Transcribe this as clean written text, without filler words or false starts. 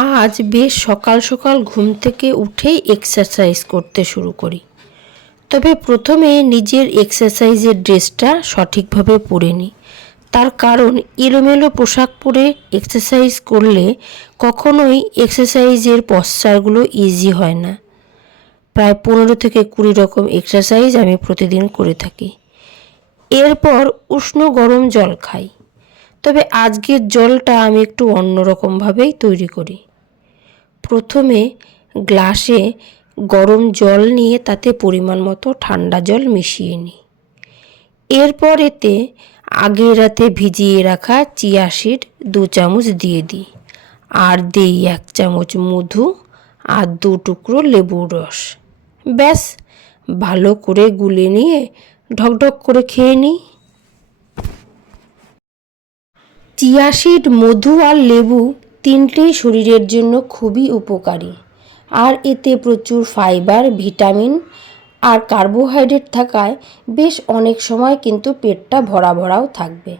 আজ বেশ সকাল সকাল ঘুম থেকে উঠেই এক্সারসাইজ করতে শুরু করি। তবে প্রথমে নিজের এক্সারসাইজের ড্রেসটা সঠিকভাবে পরে নিই। তার কারণ এলোমেলো পোশাক পরে এক্সারসাইজ করলে কখনোই এক্সারসাইজের পশ্চারগুলো ইজি হয় না। প্রায় 15 থেকে 20 রকম এক্সারসাইজ আমি প্রতিদিন করে থাকি। এরপর উষ্ণ গরম জল খাই। তবে আজকের জলটা আমি একটু অন্যরকমভাবেই তৈরি করি। প্রথমে গ্লাসে গরম জল নিয়ে তাতে পরিমাণ মতো ঠান্ডা জল মিশিয়ে নিই। এরপর এতে আগের রাতে ভিজিয়ে রাখা চিয়া সিড 2 চামচ দিয়ে দিই, আর দিই 1 চামচ মধু আর 2 টুকরো লেবুর রস। ব্যাস, ভালো করে গুলে নিয়ে ঢকঢক করে খেয়ে নিই। চিয়া সিড, মধু আর লেবু তিনটেই শরীরের জন্য খুবই উপকারী, আর এতে প্রচুর ফাইবার, ভিটামিন আর কার্বোহাইড্রেট থাকায় বেশ অনেক সময় কিন্তু পেটটা ভরা ভরাও থাকবে।